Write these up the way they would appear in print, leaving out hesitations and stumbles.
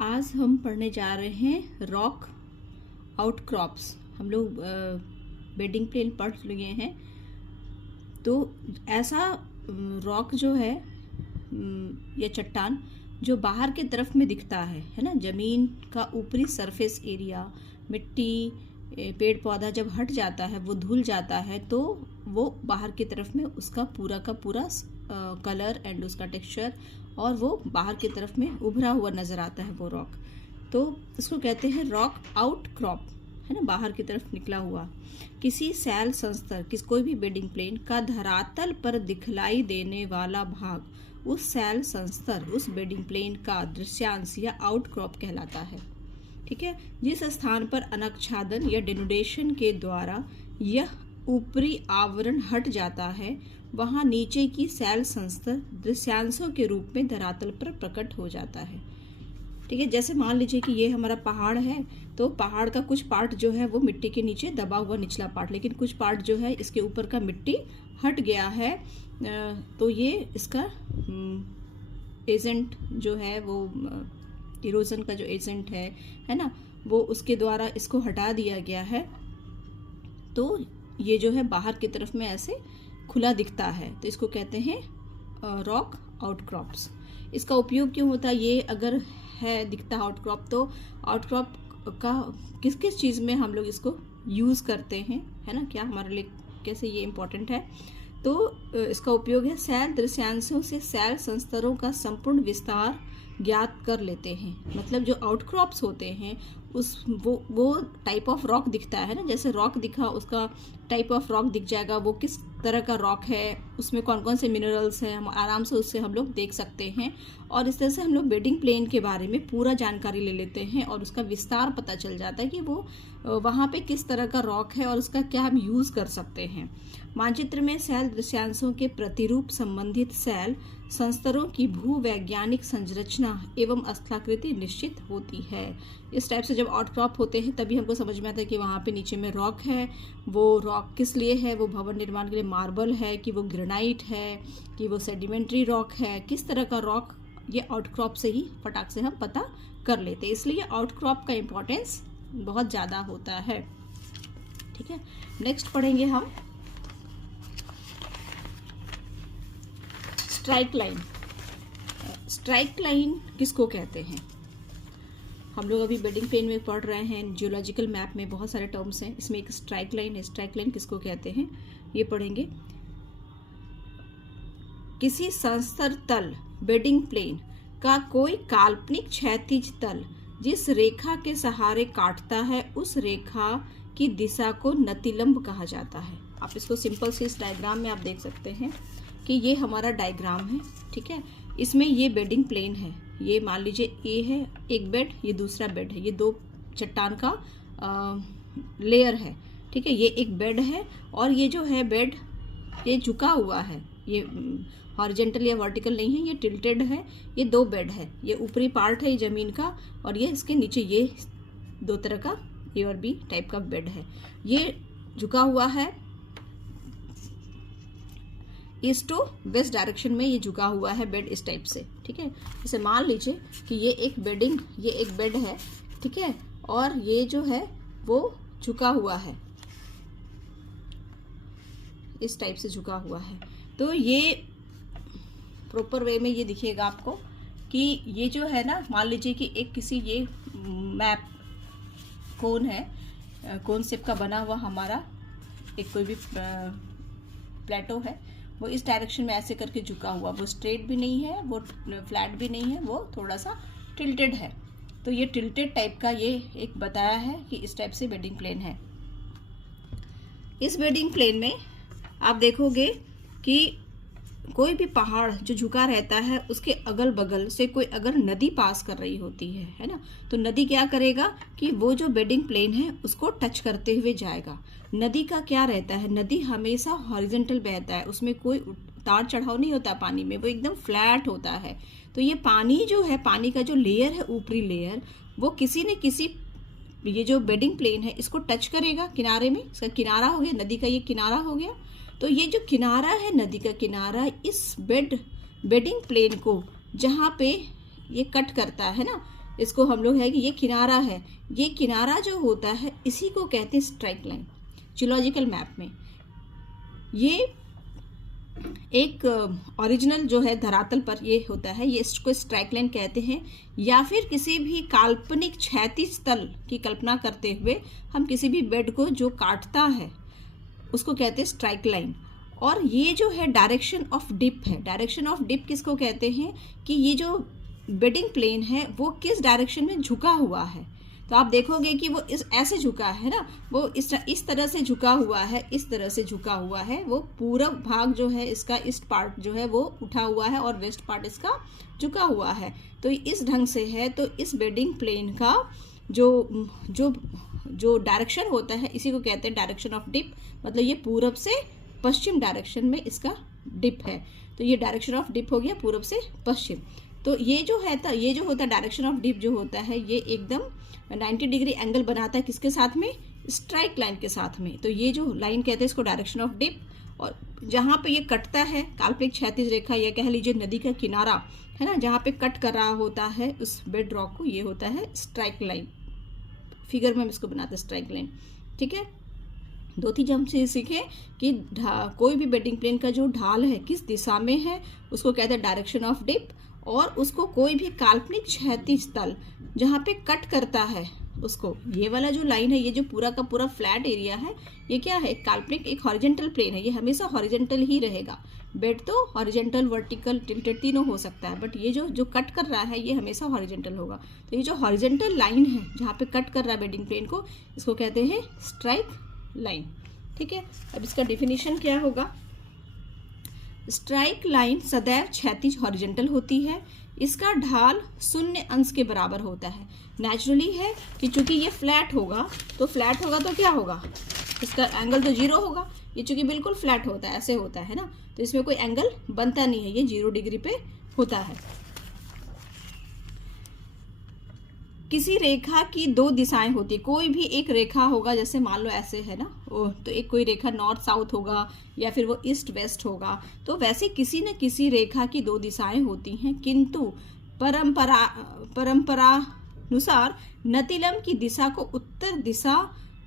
आज हम पढ़ने जा रहे हैं रॉक आउटक्रॉप्स। हम लोग बेडिंग प्लेन पढ़ लिए हैं। तो ऐसा रॉक जो है या चट्टान जो बाहर के तरफ में दिखता है ना, ज़मीन का ऊपरी सरफेस एरिया, मिट्टी, पेड़ पौधा जब हट जाता है, वो धुल जाता है, तो वो बाहर की तरफ में उसका पूरा का पूरा कलर एंड उसका टेक्सचर और वो बाहर की तरफ में उभरा हुआ नज़र आता है वो रॉक। तो इसको कहते हैं रॉक आउटक्रॉप, है ना, बाहर की तरफ निकला हुआ। किसी सैल संस्तर कोई भी बेडिंग प्लेन का धरातल पर दिखलाई देने वाला भाग उस सैल संस्तर, उस बेडिंग प्लेन का दृश्यांश या आउटक्रॉप कहलाता है। ठीक है, जिस स्थान पर अनक्षादन या डेनुडेशन के द्वारा यह ऊपरी आवरण हट जाता है, वहां नीचे की सैल संस्तर दृश्यांशों के रूप में धरातल पर प्रकट हो जाता है। ठीक है, जैसे मान लीजिए कि ये हमारा पहाड़ है, तो पहाड़ का कुछ पार्ट जो है वो मिट्टी के नीचे दबा हुआ निचला पार्ट, लेकिन कुछ पार्ट जो है इसके ऊपर का मिट्टी हट गया है, तो ये इसका एजेंट जो है वो इरोजन का जो एजेंट है ना, वो उसके द्वारा इसको हटा दिया गया है। तो ये जो है बाहर की तरफ में ऐसे खुला दिखता है, तो इसको कहते हैं रॉक आउटक्रॉप्स। इसका उपयोग क्यों होता है? ये अगर है दिखता आउटक्रॉप, तो आउटक्रॉप का किस किस चीज़ में हम लोग इसको यूज़ करते हैं, है ना, क्या हमारे लिए कैसे ये इम्पोर्टेंट है। तो इसका उपयोग है सैल दृश्यांशों से सैल संस्तरों का संपूर्ण विस्तार ज्ञात कर लेते हैं। मतलब जो आउटक्रॉप्स होते हैं उस वो टाइप ऑफ रॉक दिखता है ना, जैसे रॉक दिखा उसका टाइप ऑफ रॉक दिख जाएगा, वो किस तरह का रॉक है, उसमें कौन कौन से मिनरल्स हैं, हम आराम से उससे हम लोग देख सकते हैं। और इस तरह से हम लोग बेडिंग प्लेन के बारे में पूरा जानकारी ले लेते हैं और उसका विस्तार पता चल जाता है कि वो वहाँ पे किस तरह का रॉक है और उसका क्या हम यूज़ कर सकते हैं। मानचित्र में सैल दृश्यांशों के प्रतिरूप संबंधित सैल संस्तरों की भूवैज्ञानिक संरचना एवं स्थलाकृति निश्चित होती है। इस टाइप से जब आउटक्रॉप होते हैं तभी हमको समझ में आता है कि वहाँ पे नीचे में रॉक है। वो रॉक किस लिए है? वो भवन निर्माण के लिए मार्बल है कि वो ग्रेनाइट है कि वो सेडिमेंट्री रॉक है, किस तरह का रॉक, ये आउटक्रॉप से ही फटाक से हम पता कर लेते हैं। इसलिए आउटक्रॉप का इम्पोर्टेंस बहुत ज़्यादा होता है। ठीक है, नेक्स्ट पढ़ेंगे हम स्ट्राइक लाइन। स्ट्राइक लाइन किसको कहते हैं? हम लोग अभी बेडिंग प्लेन में पढ़ रहे हैं, जियोलॉजिकल मैप में बहुत सारे टर्म्स हैं, इसमें एक स्ट्राइक लाइन है। स्ट्राइक लाइन किसको कहते हैं ये पढ़ेंगे। किसी संस्तर तल बेडिंग प्लेन का कोई काल्पनिक क्षैतिज तल जिस रेखा के सहारे काटता है, उस रेखा की दिशा को नतिलंब कहा जाता है। आप इसको सिंपल से इस डायग्राम में आप देख सकते हैं कि ये हमारा डायग्राम है। ठीक है, इसमें ये बेडिंग प्लेन है, ये मान लीजिए ये है एक बेड, ये दूसरा बेड है, ये दो चट्टान का लेयर है। ठीक है, ये एक बेड है और ये जो है बेड ये झुका हुआ है, ये हॉरिजेंटल या वर्टिकल नहीं है, ये टिल्टेड है। ये दो बेड है, ये ऊपरी पार्ट है ये ज़मीन का और ये इसके नीचे ये दो तरह का ए और बी टाइप का बेड है। ये झुका हुआ है ईस्ट टू वेस्ट डायरेक्शन में, ये झुका हुआ है बेड इस टाइप से। ठीक है, जैसे मान लीजिए कि ये एक बेड है। ठीक है, और ये जो है वो झुका हुआ है, इस टाइप से झुका हुआ है। तो ये प्रॉपर वे में ये दिखेगा आपको कि ये जो है ना, मान लीजिए कि एक किसी ये मैप कोन है, कोन शेप का बना हुआ हमारा एक कोई भी प्लेटो है, वो इस डायरेक्शन में ऐसे करके झुका हुआ, वो स्ट्रेट भी नहीं है, वो फ्लैट भी नहीं है, वो थोड़ा सा टिल्टेड है। तो ये टिल्टेड टाइप का ये एक बताया है कि इस टाइप से बेडिंग प्लेन है। इस बेडिंग प्लेन में आप देखोगे कि कोई भी पहाड़ जो झुका रहता है उसके अगल बगल से कोई अगर नदी पास कर रही होती है ना, तो नदी क्या करेगा कि वो जो बेडिंग प्लेन है उसको टच करते हुए जाएगा। नदी का क्या रहता है, नदी हमेशा हॉरिजॉन्टल बहता है, उसमें कोई उतार चढ़ाव नहीं होता पानी में, वो एकदम फ्लैट होता है। तो ये पानी जो है, पानी का जो लेयर है, ऊपरी लेयर, वो किसी न किसी ये जो बेडिंग प्लेन है इसको टच करेगा किनारे में, इसका किनारा हो गया, नदी का ये किनारा हो गया। तो ये जो किनारा है, नदी का किनारा, इस बेडिंग प्लेन को जहाँ पे ये कट करता है ना, इसको हम लोग है कि ये किनारा है, ये किनारा जो होता है इसी को कहते हैं स्ट्राइक लाइन जियोलॉजिकल मैप में। ये एक ओरिजिनल जो है धरातल पर ये होता है, ये इसको स्ट्राइक लाइन कहते हैं। या फिर किसी भी काल्पनिक क्षैतिज तल की कल्पना करते हुए हम किसी भी बेड को जो काटता है उसको कहते हैं स्ट्राइक लाइन। और ये जो है डायरेक्शन ऑफ डिप है। डायरेक्शन ऑफ डिप किसको कहते हैं कि ये जो बेडिंग प्लेन है वो किस डायरेक्शन में झुका हुआ है। तो आप देखोगे कि वो इस ऐसे झुका है ना, वो इस तरह से झुका हुआ है, इस तरह से झुका हुआ है। वो पूरब भाग जो है इसका ईस्ट पार्ट जो है वो उठा हुआ है और वेस्ट पार्ट इसका झुका हुआ है। तो इस ढंग से है। तो इस बेडिंग प्लेन का जो डायरेक्शन होता है इसी को कहते हैं डायरेक्शन ऑफ डिप। मतलब ये पूरब से पश्चिम डायरेक्शन में इसका डिप है। तो ये डायरेक्शन ऑफ डिप हो गया पूरब से पश्चिम। तो ये जो होता है डायरेक्शन ऑफ डिप जो होता है ये एकदम 90 डिग्री एंगल बनाता है किसके साथ में, स्ट्राइक लाइन के साथ में। तो ये जो लाइन कहते हैं इसको डायरेक्शन ऑफ डिप। और जहाँ पे ये कटता है काल्पनिक क्षैतिज रेखा या कह लीजिए नदी का किनारा है ना, जहाँ पे कट कर रहा होता है उस बेड रॉक को, ये होता है स्ट्राइक लाइन। फिगर में हम इसको बनाते हैं स्ट्राइक लाइन। ठीक है, दो चीज हमसे सीखे कि कोई भी बेडिंग प्लेन का जो ढाल है किस दिशा में है उसको कहते हैं डायरेक्शन ऑफ डिप। और उसको कोई भी काल्पनिक क्षैतिज तल जहाँ पे कट करता है उसको, ये वाला जो लाइन है, ये जो पूरा का पूरा फ्लैट एरिया है, ये क्या है, काल्पनिक एक हॉरिजेंटल प्लेन है। ये हमेशा हॉरिजेंटल ही रहेगा। बेड तो हॉरिजेंटल, वर्टिकल, टिल्टेड तीनों हो सकता है, बट ये जो कट कर रहा है ये हमेशा हॉरिजेंटल होगा। तो ये जो हॉरिजेंटल लाइन है जहाँ पे कट कर रहा है बेडिंग प्लेन को, इसको कहते हैं स्ट्राइक लाइन। ठीक है, अब इसका डिफिनीशन क्या होगा। स्ट्राइक लाइन सदैव क्षैतिज हॉरिजेंटल होती है। इसका ढाल 0 अंश के बराबर होता है। नेचुरली है कि चूंकि ये फ्लैट होगा तो क्या होगा, इसका एंगल तो 0 होगा। ये चूंकि बिल्कुल फ्लैट होता है, ऐसे होता है ना, तो इसमें कोई एंगल बनता नहीं है, ये 0 डिग्री पे होता है। किसी रेखा की 2 दिशाएं होती, कोई भी एक रेखा होगा, जैसे मान लो ऐसे है ना, तो एक कोई रेखा नॉर्थ साउथ होगा या फिर वो ईस्ट वेस्ट होगा। तो वैसे किसी न किसी रेखा की 2 दिशाएं होती हैं, किंतु परंपरानुसार नतिलम की दिशा को उत्तर दिशा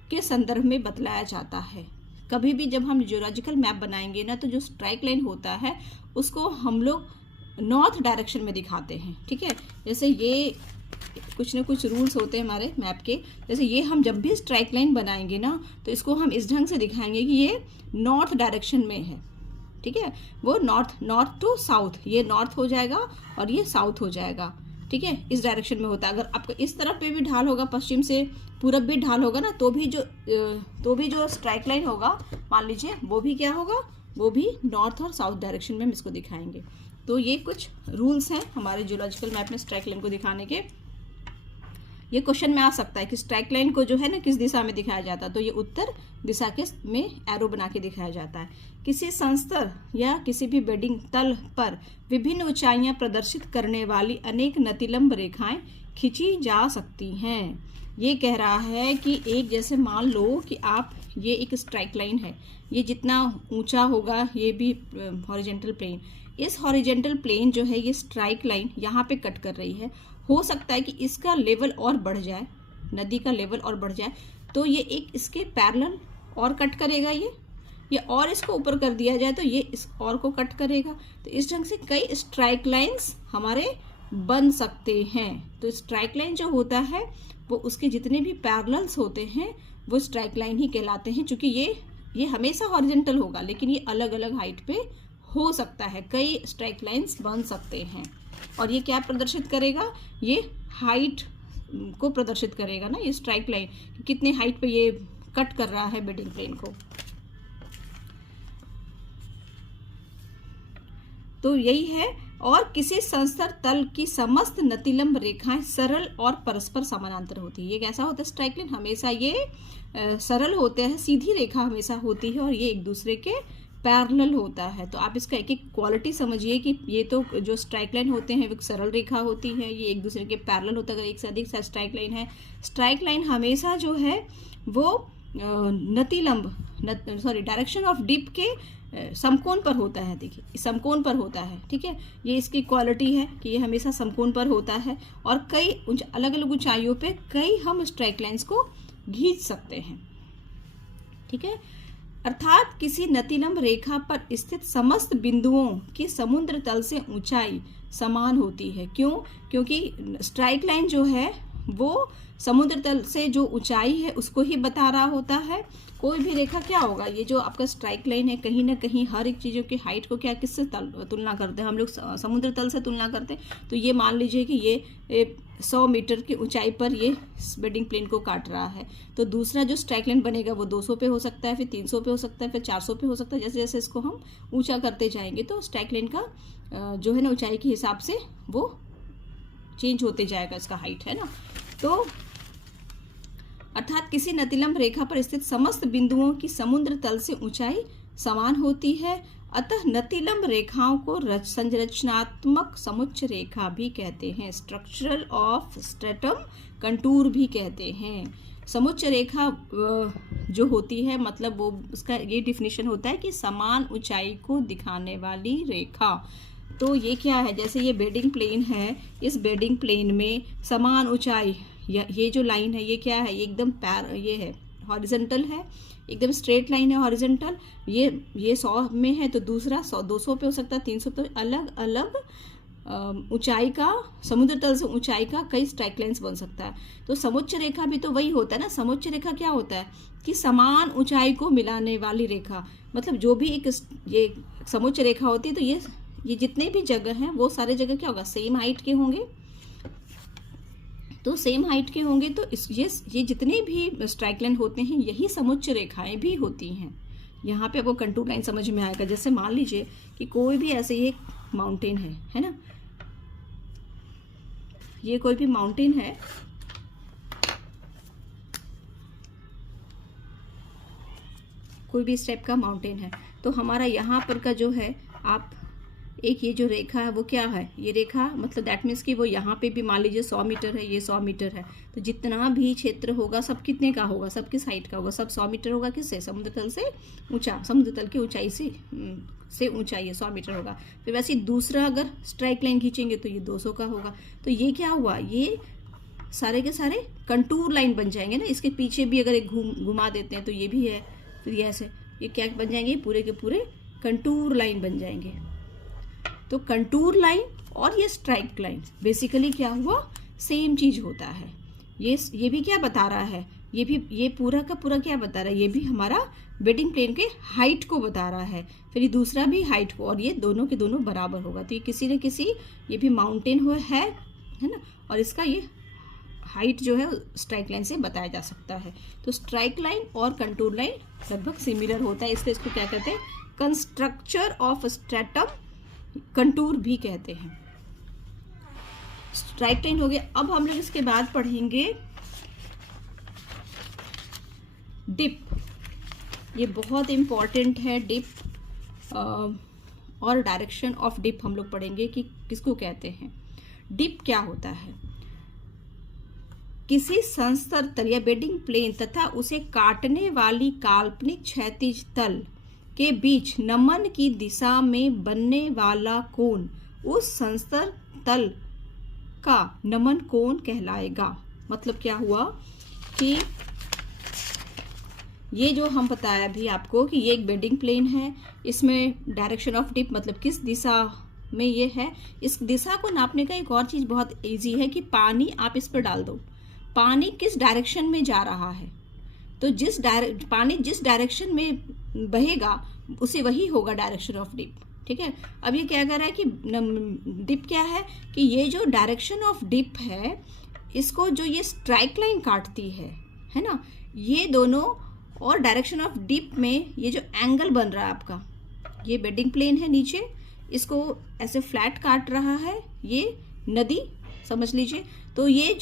के संदर्भ में बतलाया जाता है। कभी भी जब हम जियोलॉजिकल मैप बनाएंगे ना, तो जो स्ट्राइक लाइन होता है उसको हम लोग नॉर्थ डायरेक्शन में दिखाते हैं। ठीक है, जैसे ये कुछ ना कुछ रूल्स होते हैं हमारे मैप के। जैसे ये हम जब भी स्ट्राइक लाइन बनाएंगे ना, तो इसको हम इस ढंग से दिखाएंगे कि ये नॉर्थ डायरेक्शन में है। ठीक है, वो नॉर्थ टू साउथ, ये नॉर्थ हो जाएगा और ये साउथ हो जाएगा। ठीक है, इस डायरेक्शन में होता है। अगर आपको इस तरफ पे भी ढाल होगा, पश्चिम से पूरब भी ढाल होगा ना, तो भी जो स्ट्राइक लाइन होगा, मान लीजिए वो भी क्या होगा, वो भी नॉर्थ और साउथ डायरेक्शन में हम इसको दिखाएंगे। तो ये कुछ रूल्स हैं हमारे जियोलॉजिकल मैप में स्ट्राइक लाइन को दिखाने के। ये क्वेश्चन में आ सकता है कि स्ट्राइक लाइन को जो है ना किस दिशा में दिखाया जाता है, तो ये उत्तर दिशा के में एरो बना के दिखाया जाता है। किसी संस्तर या किसी भी बेडिंग तल पर विभिन्न ऊंचाइयां प्रदर्शित करने वाली अनेक नतिलंब रेखाएं खींची जा सकती हैं। ये कह रहा है कि एक, जैसे मान लो कि आप, ये एक स्ट्राइक लाइन है, ये जितना ऊंचा होगा ये भी हॉरिजेंटल प्लेन, इस हॉरिजेंटल प्लेन जो है ये स्ट्राइक लाइन यहाँ पे कट कर रही है। हो सकता है कि इसका लेवल और बढ़ जाए, नदी का लेवल और बढ़ जाए, तो ये एक इसके पैरेलल और कट करेगा, ये और इसको ऊपर कर दिया जाए तो ये इस और को कट करेगा। तो इस ढंग से कई स्ट्राइक लाइंस हमारे बन सकते हैं। तो स्ट्राइक लाइन जो होता है वो उसके जितने भी पैरेलल्स होते हैं वो स्ट्राइक लाइन ही कहलाते हैं। क्योंकि ये हमेशा हॉरिजेंटल होगा, लेकिन ये अलग अलग हाइट पे हो सकता है, कई स्ट्राइक लाइंस बन सकते हैं। और ये क्या प्रदर्शित करेगा, ये हाइट को प्रदर्शित करेगा ना, ये स्ट्राइक लाइन कितने हाइट पे ये कट कर रहा है बेडिंग प्लेन को। तो यही है। और किसी संस्तर तल की समस्त नतिलंब रेखाएं सरल और परस्पर समानांतर होती है। ये कैसा होता है स्ट्राइक लाइन, हमेशा ये सरल होते हैं, सीधी रेखा हमेशा होती है और ये एक दूसरे के पैरेलल होता है। तो आप इसका एक एक क्वालिटी समझिए कि ये तो जो स्ट्राइक लाइन होते हैं वो सरल रेखा होती है, ये एक दूसरे के पैरेलल होता है। अगर एक से अधिक स्ट्राइक लाइन है, स्ट्राइक लाइन हमेशा जो है वो डायरेक्शन ऑफ डिप के समकोण पर होता है। देखिए समकोण पर होता है, ठीक है। ये इसकी क्वालिटी है कि ये हमेशा समकोण पर होता है और कई अलग अलग ऊंचाइयों पे कई हम स्ट्राइक लाइंस को खींच सकते हैं, ठीक है। अर्थात किसी नतिलंब रेखा पर स्थित समस्त बिंदुओं की समुद्र तल से ऊंचाई समान होती है। क्यों? क्योंकि स्ट्राइक लाइन जो है वो समुद्र तल से जो ऊंचाई है उसको ही बता रहा होता है। कोई भी रेखा क्या होगा, ये जो आपका स्ट्राइक लाइन है कहीं ना कहीं हर एक चीज़ों की हाइट को क्या किससे तुलना करते हैं हम लोग, समुद्र तल से तुलना करते हैं। तो ये मान लीजिए कि ये 100 मीटर की ऊंचाई पर ये बेडिंग प्लेन को काट रहा है। तो दूसरा जो स्ट्राइक लाइन बनेगा वो 200 पे हो सकता है, फिर 300 पे हो सकता है, फिर 400 पे हो सकता है। जैसे जैसे इसको हम ऊंचा करते जाएंगे तो स्ट्राइक लाइन का जो है ना ऊंचाई के हिसाब से वो चेंज होते जाएगा, इसका हाइट, है ना। तो अर्थात किसी नतिलंब रेखा पर स्थित समस्त बिंदुओं की समुद्र तल से ऊंचाई समान होती है। अतः नतिलंब रेखाओं को संरचनात्मक समुच्च रेखा भी कहते हैं, स्ट्रक्चरल ऑफ स्ट्रेटम कंटूर भी कहते हैं। समुच्च रेखा जो होती है मतलब वो उसका ये डिफिनीशन होता है कि समान ऊंचाई को दिखाने वाली रेखा। तो ये क्या है, जैसे ये बेडिंग प्लेन है, इस बेडिंग प्लेन में समान ऊंचाई, ये जो लाइन है ये क्या है, ये एकदम ये है हॉरिजॉन्टल है, एकदम स्ट्रेट लाइन है हॉरिजॉन्टल। ये 100 में है तो दूसरा 200 पे हो सकता है, 300 पे, अलग अलग ऊंचाई का, समुद्र तल से ऊंचाई का कई स्ट्राइक लाइन्स बन सकता है। तो समुच्च रेखा भी तो वही होता है ना। समुच्च रेखा क्या होता है कि समान ऊंचाई को मिलाने वाली रेखा, मतलब जो भी एक ये समुच्च रेखा होती है तो ये जितने भी जगह हैं वो सारे जगह क्या होगा, सेम हाइट के होंगे। तो सेम हाइट के होंगे तो ये जितने भी स्ट्राइक लाइन होते हैं यही समुच्च रेखाएं भी होती हैं। यहाँ पे आपको कंटूर लाइन समझ में आएगा। जैसे मान लीजिए कि कोई भी ऐसे एक माउंटेन है ना, ये कोई भी माउंटेन है, कोई भी इस टाइप का माउंटेन है, तो हमारा यहाँ पर का जो है आप एक ये जो रेखा है वो क्या है, ये रेखा मतलब दैट मीन्स कि वो यहाँ पे भी मान लीजिए 100 मीटर है, ये 100 मीटर है। तो जितना भी क्षेत्र होगा सब कितने का होगा, सब किस हाइट का होगा, सब 100 मीटर होगा। किससे? समुद्र तल से ऊंचा, समुद्र तल की ऊंचाई से ऊंचाई है 100 मीटर होगा। फिर वैसे दूसरा अगर स्ट्राइक लाइन खींचेंगे तो ये 200 का होगा। तो ये क्या हुआ, ये सारे के सारे कंटूर लाइन बन जाएंगे ना। इसके पीछे भी अगर एक घुमा देते हैं तो ये भी है, फिर ये ऐसे ये क्या बन जाएंगे, पूरे के पूरे कंटूर लाइन बन जाएंगे। तो कंटूर लाइन और ये स्ट्राइक लाइन बेसिकली क्या हुआ, सेम चीज होता है। ये भी क्या बता रहा है, ये पूरा का पूरा क्या बता रहा है, ये भी हमारा बेडिंग प्लेन के हाइट को बता रहा है। फिर ये दूसरा भी हाइट को, और ये दोनों के दोनों बराबर होगा। तो ये किसी न किसी, ये भी माउंटेन है ना, और इसका ये हाइट जो है स्ट्राइक लाइन से बताया जा सकता है। तो स्ट्राइक लाइन और कंटूर लाइन लगभग सिमिलर होता है, इसलिए इसको क्या कहते हैं, कंस्ट्रक्चर ऑफ स्ट्रेटम कंटूर भी कहते हैं। स्ट्राइक लाइन हो गया। अब हम लोग इसके बाद पढ़ेंगे डिप। ये बहुत इंपॉर्टेंट है डिप, और डायरेक्शन ऑफ डिप हम लोग पढ़ेंगे कि किसको कहते हैं। डिप क्या होता है, किसी संस्तर तल या बेडिंग प्लेन तथा उसे काटने वाली काल्पनिक क्षैतिज तल के बीच नमन की दिशा में बनने वाला कोण उस संस्तर तल का नमन कोण कहलाएगा। मतलब क्या हुआ कि ये जो हम बताया भी आपको कि ये एक बेडिंग प्लेन है, इसमें डायरेक्शन ऑफ डिप मतलब किस दिशा में ये है। इस दिशा को नापने का एक और चीज बहुत इजी है कि पानी आप इस पर डाल दो, पानी किस डायरेक्शन में जा रहा है, तो पानी जिस डायरेक्शन में बहेगा उसे वही होगा डायरेक्शन ऑफ डिप। ठीक है। अब ये क्या कर रहा है कि डिप क्या है कि ये जो डायरेक्शन ऑफ डिप है इसको जो ये स्ट्राइक लाइन काटती है ना, ये दोनों, और डायरेक्शन ऑफ डिप में ये जो एंगल बन रहा है आपका, ये बेडिंग प्लेन है नीचे, इसको ऐसे फ्लैट काट रहा है ये नदी, समझ लीजिए। तो ये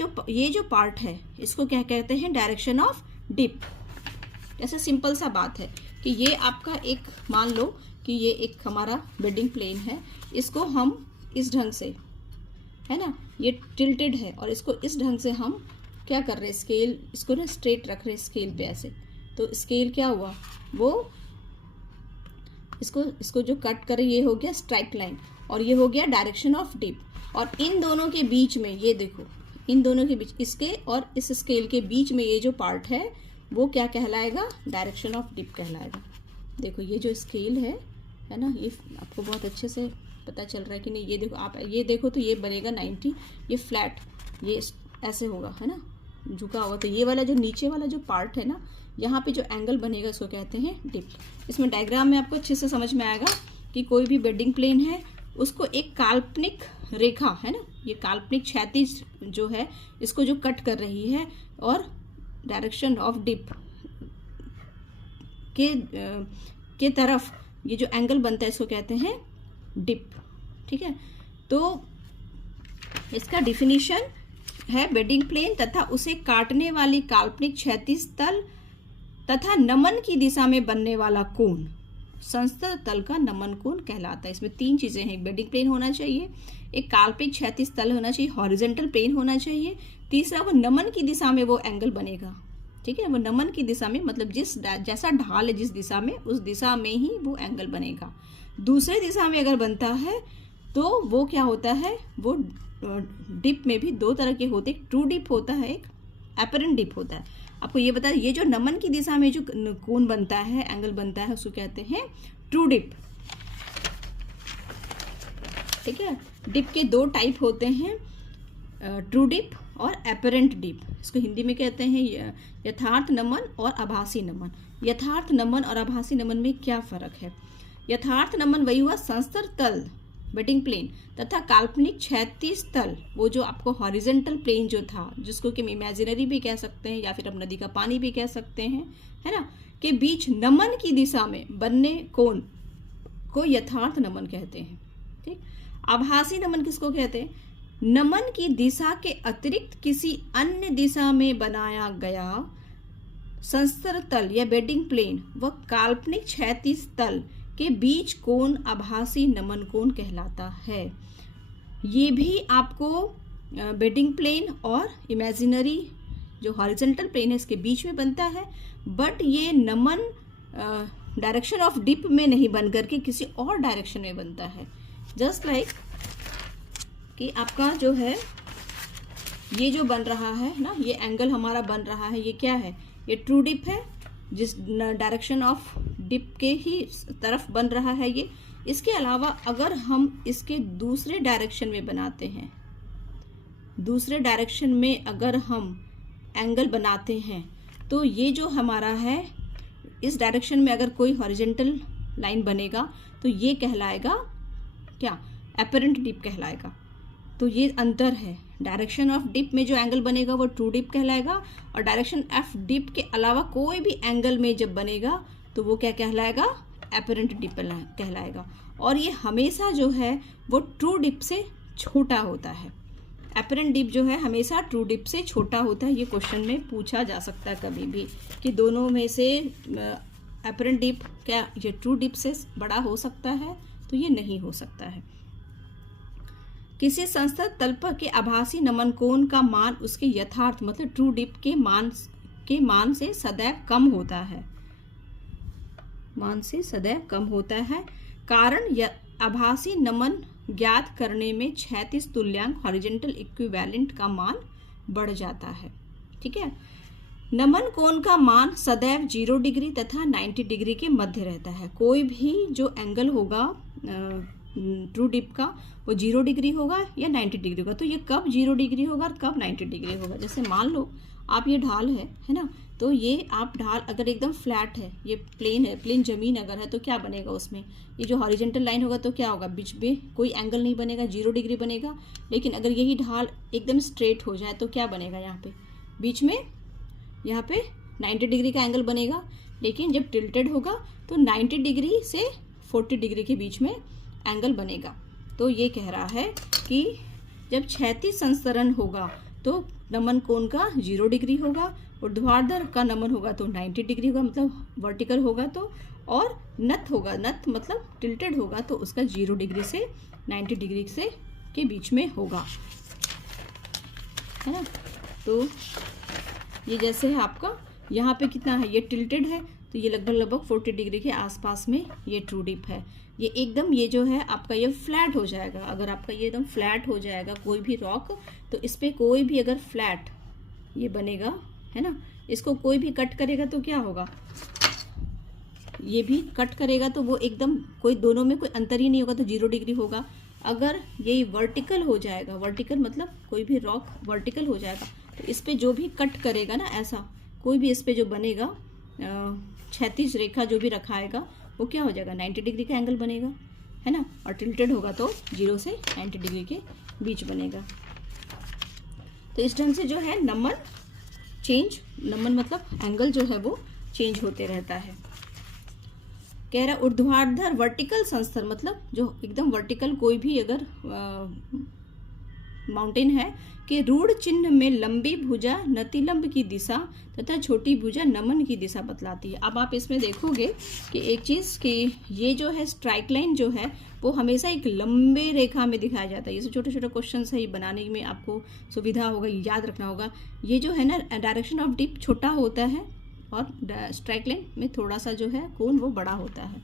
जो पार्ट है इसको क्या कहते हैं, डायरेक्शन ऑफ डिप। जैसे सिंपल सा बात है कि ये आपका एक, मान लो कि ये एक हमारा बेडिंग प्लेन है, इसको हम इस ढंग से, है ना, ये टिल्टेड है और इसको इस ढंग से हम क्या कर रहे हैं, स्केल इसको ना स्ट्रेट रख रहे हैं स्केल पे ऐसे। तो स्केल क्या हुआ, वो इसको जो कट करे ये हो गया स्ट्राइक लाइन, और ये हो गया डायरेक्शन ऑफ डिप। और इन दोनों के बीच में ये देखो, इन दोनों के बीच, इसके और इस स्केल के बीच में ये जो पार्ट है वो क्या कहलाएगा, डायरेक्शन ऑफ डिप कहलाएगा। देखो ये जो स्केल है ना, ये आपको बहुत अच्छे से पता चल रहा है कि नहीं, ये देखो आप ये देखो तो ये बनेगा 90, ये फ्लैट, ये ऐसे होगा है ना, झुका होगा। तो ये वाला जो नीचे वाला जो पार्ट है ना, यहाँ पे जो एंगल बनेगा इसको कहते हैं डिप। इसमें डायग्राम में आपको अच्छे से समझ में आएगा कि कोई भी बेडिंग प्लेन है उसको एक काल्पनिक रेखा है ना, ये काल्पनिक क्षैतिज जो है इसको जो कट कर रही है, और डायरेक्शन ऑफ डिप के तरफ ये जो एंगल बनता है इसको कहते हैं डिप। ठीक है, तो इसका डिफिनीशन है बेडिंग प्लेन तथा उसे काटने वाली काल्पनिक क्षैतिज तल तथा नमन की दिशा में बनने वाला कोण संस्थित तल का नमन कोण कहलाता है। इसमें 3 चीजें हैं, बेडिंग प्लेन होना चाहिए, एक काल्पनिक क्षैतिज तल होना चाहिए, हॉरिजॉन्टल प्लेन होना चाहिए, तीसरा वो नमन की दिशा में वो एंगल बनेगा। ठीक है, वो नमन की दिशा में मतलब जैसा ढाल है जिस दिशा में, उस दिशा में ही वो एंगल बनेगा। दूसरे दिशा में अगर बनता है तो वो क्या होता है, वो डिप में भी 2 तरह के होते हैं, ट्रू डिप होता है, एक अपरेंट डिप होता है। आपको ये बता, ये जो नमन की दिशा में जो कोण बनता है, एंगल बनता है, उसको कहते हैं ट्रू डिप। ठीक है, डिप के 2 टाइप होते हैं, ट्रू डिप और अपरेंट डिप। इसको हिंदी में कहते हैं यथार्थ नमन और आभासी नमन। यथार्थ नमन और आभासी नमन में क्या फर्क है? यथार्थ नमन वही हुआ संस्तर तल बेडिंग प्लेन तथा काल्पनिक क्षैतिज तल, वो जो आपको हॉरिजॉन्टल प्लेन जो था, जिसको कि इमेजिनरी भी कह सकते हैं या फिर अब नदी का पानी भी कह सकते हैं, है ना, के बीच नमन की दिशा में बनने कोण को यथार्थ नमन कहते हैं। ठीक, आभासी नमन किसको कहते हैं? नमन की दिशा के अतिरिक्त किसी अन्य दिशा में बनाया गया संस्तर तल या बेडिंग प्लेन व काल्पनिक क्षैतिज तल के बीच कोण आभासी नमन कोण कहलाता है। ये भी आपको बेडिंग प्लेन और इमेजिनरी जो हॉरिजॉन्टल प्लेन है इसके बीच में बनता है, बट ये नमन डायरेक्शन ऑफ डिप में नहीं बन करके किसी और डायरेक्शन में बनता है। जस्ट लाइक कि आपका जो है ये जो बन रहा है ना, ये एंगल हमारा बन रहा है, ये क्या है? ये ट्रू डिप है, जिस डायरेक्शन ऑफ डिप के ही तरफ बन रहा है ये। इसके अलावा अगर हम इसके दूसरे डायरेक्शन में बनाते हैं, दूसरे डायरेक्शन में अगर हम एंगल बनाते हैं, तो ये जो हमारा है इस डायरेक्शन में अगर कोई हॉरिजॉन्टल लाइन बनेगा तो ये कहलाएगा क्या? अपरेंट डिप कहलाएगा। तो ये अंतर है, डायरेक्शन ऑफ डिप में जो एंगल बनेगा वो ट्रू डिप कहलाएगा, और डायरेक्शन ऑफ डिप के अलावा कोई भी एंगल में जब बनेगा तो वो क्या कहलाएगा? अपरेंट डिप कहलाएगा। और ये हमेशा जो है वो ट्रू डिप से छोटा होता है। अपरेंट डिप जो है हमेशा ट्रू डिप से छोटा होता है। ये क्वेश्चन में पूछा जा सकता है कभी भी कि दोनों में से अपरेंट डिप क्या ये ट्रू डिप से बड़ा हो सकता है? तो ये नहीं हो सकता है। किसी संस्थित तल पर के आभासी नमन कोण का मान उसके यथार्थ मतलब ट्रू डिप के मान से सदैव कम होता है, मान से सदैव कम होता है। कारण आभासी नमन ज्ञात करने में क्षैतिज तुल्यांक हॉरिजॉन्टल इक्विवेलेंट का मान बढ़ जाता है। ठीक है, नमन कोण का मान सदैव 0 डिग्री तथा 90 डिग्री के मध्य रहता है। कोई भी जो एंगल होगा ट्रू डिप का वो 0 डिग्री होगा या 90 डिग्री होगा। तो ये कब 0 डिग्री होगा और कब 90 डिग्री होगा? जैसे मान लो आप ये ढाल है ना, तो ये आप ढाल अगर एकदम फ्लैट है, ये प्लेन है, प्लेन जमीन अगर है, तो क्या बनेगा उसमें? ये जो हॉरिजॉन्टल लाइन होगा तो क्या होगा? बीच में कोई एंगल नहीं बनेगा, 0 डिग्री बनेगा। लेकिन अगर यही ढाल एकदम स्ट्रेट हो जाए तो क्या बनेगा? यहाँ पे बीच में यहाँ पे 90 डिग्री का एंगल बनेगा। लेकिन जब टिल्टेड होगा तो 90 डिग्री से 40 डिग्री के बीच में एंगल बनेगा। तो ये कह रहा है कि जब क्षैतिज संस्तरण होगा तो नमन कोण का 0 डिग्री होगा, ऊर्ध्वाधर का नमन होगा तो 90 डिग्री होगा, मतलब वर्टिकल होगा तो, और नत होगा, नत मतलब टिल्टेड होगा तो उसका 0 डिग्री से 90 डिग्री से के बीच में होगा, है ना। तो ये जैसे है आपका यहाँ पे कितना है, ये टिल्टेड है तो ये लगभग 40 डिग्री के आसपास में ये ट्रू डिप है। ये एकदम ये जो है आपका ये फ्लैट हो जाएगा। अगर आपका ये एकदम फ्लैट हो जाएगा कोई भी रॉक, तो इस पर कोई भी अगर फ्लैट ये बनेगा, है ना, इसको कोई भी कट करेगा तो क्या होगा, ये भी कट करेगा तो वो एकदम कोई दोनों में कोई अंतर ही नहीं होगा, तो 0 डिग्री होगा। अगर ये वर्टिकल हो जाएगा, वर्टिकल मतलब कोई भी रॉक वर्टिकल हो जाएगा, तो इस पे जो भी कट करेगा ना, ऐसा कोई भी इस पे जो बनेगा क्षैतिज रेखा जो भी रखाएगा वो क्या हो जाएगा, 90 डिग्री का एंगल बनेगा, है ना। और टिल्टेड होगा तो 0 से 90 डिग्री के बीच बनेगा। तो इस ढंग से जो है नमन चेंज, नमन मतलब एंगल जो है वो चेंज होते रहता है। कह रहा ऊर्ध्वाधर वर्टिकल संस्तर मतलब जो एकदम वर्टिकल कोई भी अगर माउंटेन है कि रूढ़ चिन्ह में लंबी भुजा नतिलंब की दिशा तथा छोटी भुजा नमन की दिशा बतलाती है। अब आप इसमें देखोगे कि एक चीज़ कि ये जो है स्ट्राइक लाइन जो है वो हमेशा एक लंबे रेखा में दिखाया जाता है। ये सब छोटे छोटे क्वेश्चन है, ये बनाने में आपको सुविधा होगा, याद रखना होगा। ये जो है ना डायरेक्शन ऑफ डिप छोटा होता है और स्ट्राइक लाइन में थोड़ा सा जो है कोण वो बड़ा होता है।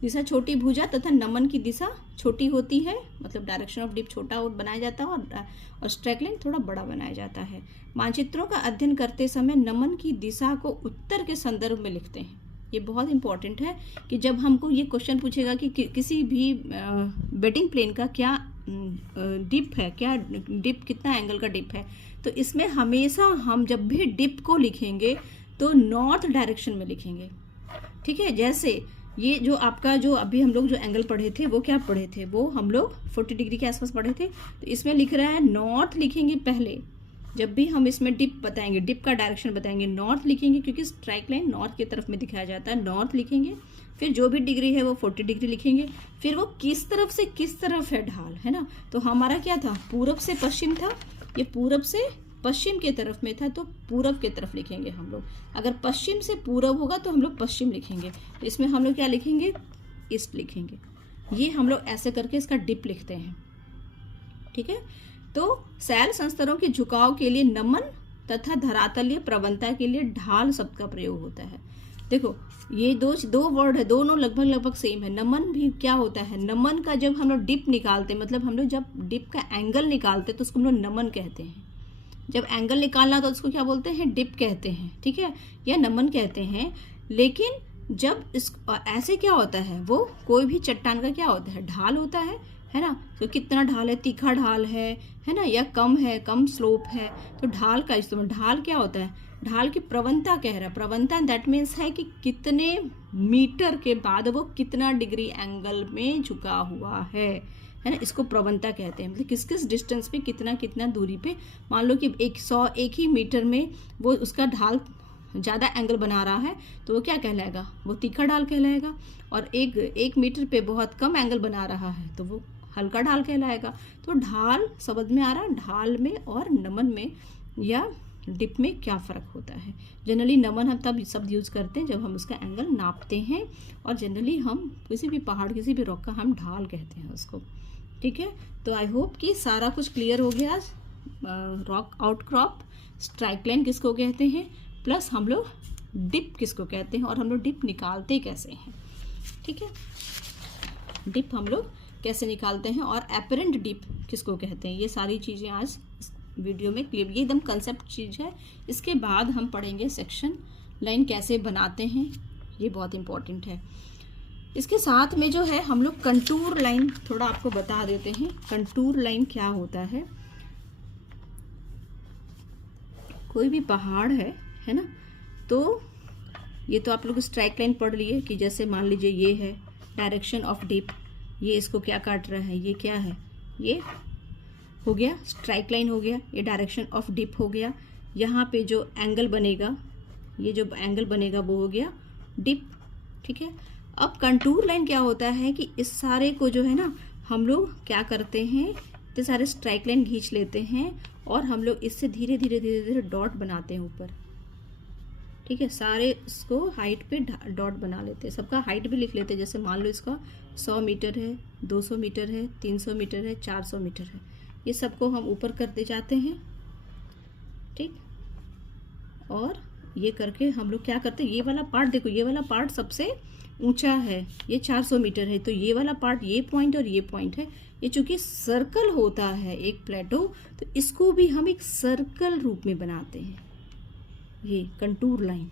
दिशा छोटी भुजा तथा नमन की दिशा छोटी होती है, मतलब डायरेक्शन ऑफ डिप छोटा बनाया जाता है और स्ट्राइक लाइन थोड़ा बड़ा बनाया जाता है। मानचित्रों का अध्ययन करते समय नमन की दिशा को उत्तर के संदर्भ में लिखते हैं। ये बहुत इंपॉर्टेंट है कि जब हमको ये क्वेश्चन पूछेगा कि किसी भी बेडिंग प्लेन का क्या डिप है, क्या डिप कितना एंगल का डिप है, तो इसमें हमेशा हम जब भी डिप को लिखेंगे तो नॉर्थ डायरेक्शन में लिखेंगे। ठीक है, जैसे ये जो आपका जो अभी हम लोग जो एंगल पढ़े थे वो क्या पढ़े थे, वो हम लोग 40 डिग्री के आसपास पढ़े थे। तो इसमें लिख रहा है नॉर्थ लिखेंगे पहले, जब भी हम इसमें डिप बताएंगे, डिप का डायरेक्शन बताएंगे, नॉर्थ लिखेंगे क्योंकि स्ट्राइक लाइन नॉर्थ की तरफ में दिखाया जाता है, नॉर्थ लिखेंगे। फिर जो भी डिग्री है वो 40 डिग्री लिखेंगे। फिर वो किस तरफ से किस तरफ है ढाल, है ना। तो हमारा क्या था, पूरब से पश्चिम था, ये पूरब से पश्चिम के तरफ में था तो पूरब के तरफ लिखेंगे हम लोग। अगर पश्चिम से पूरब होगा तो हम लोग पश्चिम लिखेंगे। तो इसमें हम लोग क्या लिखेंगे, ईस्ट लिखेंगे। ये हम लोग ऐसे करके इसका डिप लिखते हैं। ठीक है, तो शैल संस्तरों के झुकाव के लिए नमन तथा धरातलीय प्रवणता के लिए ढाल शब्द का प्रयोग होता है। देखो ये दो वर्ड है, दोनों लगभग सेम है। नमन भी क्या होता है, नमन का जब हम लोग डिप निकालते, मतलब हम लोग जब डिप का एंगल निकालते तो उसको हम लोग नमन कहते हैं। जब एंगल निकालना तो उसको क्या बोलते हैं, डिप कहते हैं, ठीक है, या नमन कहते हैं। लेकिन जब इस ऐसे क्या होता है, वो कोई भी चट्टान का क्या होता है, ढाल होता है ना। तो कितना ढाल है, तीखा ढाल है ना, या कम है, कम स्लोप है, तो ढाल का इस्तेमाल, ढाल क्या होता है, ढाल की प्रवणता कह रहा है। प्रवणता दैट मीन्स है कि कितने मीटर के बाद वो कितना डिग्री एंगल में झुका हुआ है ना, इसको प्रवणता कहते हैं। मतलब किस किस डिस्टेंस पे कितना दूरी पे, मान लो कि 1 ही मीटर में वो उसका ढाल ज़्यादा एंगल बना रहा है तो वो क्या कहलाएगा, वो तीखा ढाल कहलाएगा। और एक मीटर पे बहुत कम एंगल बना रहा है तो वो हल्का ढाल कहलाएगा। तो ढाल समझ में आ रहा, ढाल में और नमन में या डिप में क्या फ़र्क होता है। जनरली नमन हम तब शब्द यूज़ करते हैं जब हम उसका एंगल नापते हैं, और जनरली हम किसी भी पहाड़ किसी भी रॉक का हम ढाल कहते हैं उसको। ठीक है, तो आई होप कि सारा कुछ क्लियर हो गया। रॉक आउटक्रॉप, स्ट्राइक लाइन किसको कहते हैं, प्लस हम लोग डिप किसको कहते हैं, और हम लोग डिप निकालते कैसे हैं। ठीक है, डिप हम लोग कैसे निकालते हैं और एपरेंट डिप किसको कहते हैं, ये सारी चीज़ें आज इस वीडियो में क्लियर, ये एकदम कंसेप्ट चीज़ है। इसके बाद हम पढ़ेंगे सेक्शन लाइन कैसे बनाते हैं, ये बहुत इंपॉर्टेंट है। इसके साथ में जो है हम लोग कंटूर लाइन थोड़ा आपको बता देते हैं। कंटूर लाइन क्या होता है, कोई भी पहाड़ है ना, तो ये तो आप लोग स्ट्राइक लाइन पढ़ लिए कि जैसे मान लीजिए ये है डायरेक्शन ऑफ डिप, ये इसको क्या काट रहा है, ये क्या है, ये हो गया स्ट्राइक लाइन हो गया, ये डायरेक्शन ऑफ डिप हो गया। यहाँ पे जो एंगल बनेगा, ये जो एंगल बनेगा वो हो गया डिप। ठीक है, अब कंटूर लाइन क्या होता है कि इस सारे को जो है ना हम लोग क्या करते हैं, इतने सारे स्ट्राइक लाइन खींच लेते हैं और हम लोग इससे धीरे धीरे डॉट बनाते हैं ऊपर। ठीक है, सारे इसको हाइट पे डॉट बना लेते हैं, सबका हाइट भी लिख लेते हैं। जैसे मान लो इसका 100 मीटर है, 200 मीटर है, 300 मीटर है, 400 मीटर है, ये सबको हम ऊपर करते जाते हैं। ठीक, और ये करके हम लोग क्या करते हैं, ये वाला पार्ट देखो, ये वाला पार्ट सबसे ऊंचा है, ये 400 मीटर है, तो ये वाला पार्ट, ये पॉइंट और ये पॉइंट है, ये चूंकि सर्कल होता है एक प्लेटो, तो इसको भी हम एक सर्कल रूप में बनाते हैं, ये कंटूर लाइन।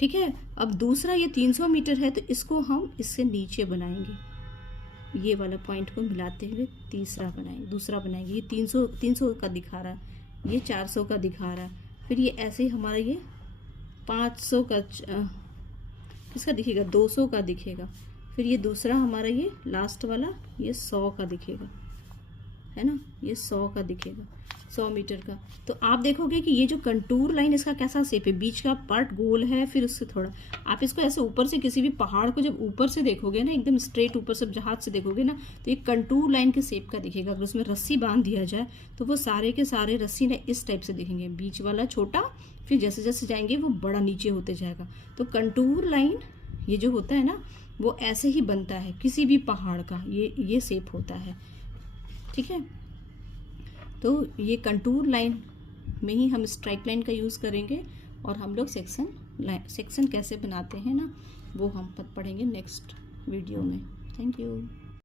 ठीक है, अब दूसरा ये 300 मीटर है, तो इसको हम इससे नीचे बनाएंगे, ये वाला पॉइंट को मिलाते हुए तीसरा बनाएंगे, दूसरा बनाएंगे। ये 300 का दिखा रहा है, ये 400 का दिखा रहा है, फिर ये ऐसे ही हमारा ये 500 का किसका दिखेगा, 200 का दिखेगा, फिर ये दूसरा हमारा ये लास्ट वाला ये 100 का दिखेगा, है ना, ये 100 का दिखेगा, 100 मीटर का। तो आप देखोगे कि ये जो कंटूर लाइन इसका कैसा शेप है, बीच का पार्ट गोल है, फिर उससे थोड़ा आप इसको ऐसे ऊपर से किसी भी पहाड़ को जब ऊपर से देखोगे ना, एकदम स्ट्रेट ऊपर से जहाज से देखोगे ना, तो एक कंटूर लाइन के शेप का दिखेगा। अगर उसमें रस्सी बांध दिया जाए तो वो सारे के सारे रस्सी ना इस टाइप से दिखेंगे, बीच वाला छोटा, फिर जैसे जैसे जाएंगे वो बड़ा नीचे होते जाएगा। तो कंटूर लाइन ये जो होता है ना, वो ऐसे ही बनता है किसी भी पहाड़ का, ये शेप होता है। ठीक है, तो ये कंटूर लाइन में ही हम स्ट्राइक लाइन का यूज़ करेंगे, और हम लोग सेक्शन कैसे बनाते हैं ना, वो हम पढ़ेंगे नेक्स्ट वीडियो में। Thank you.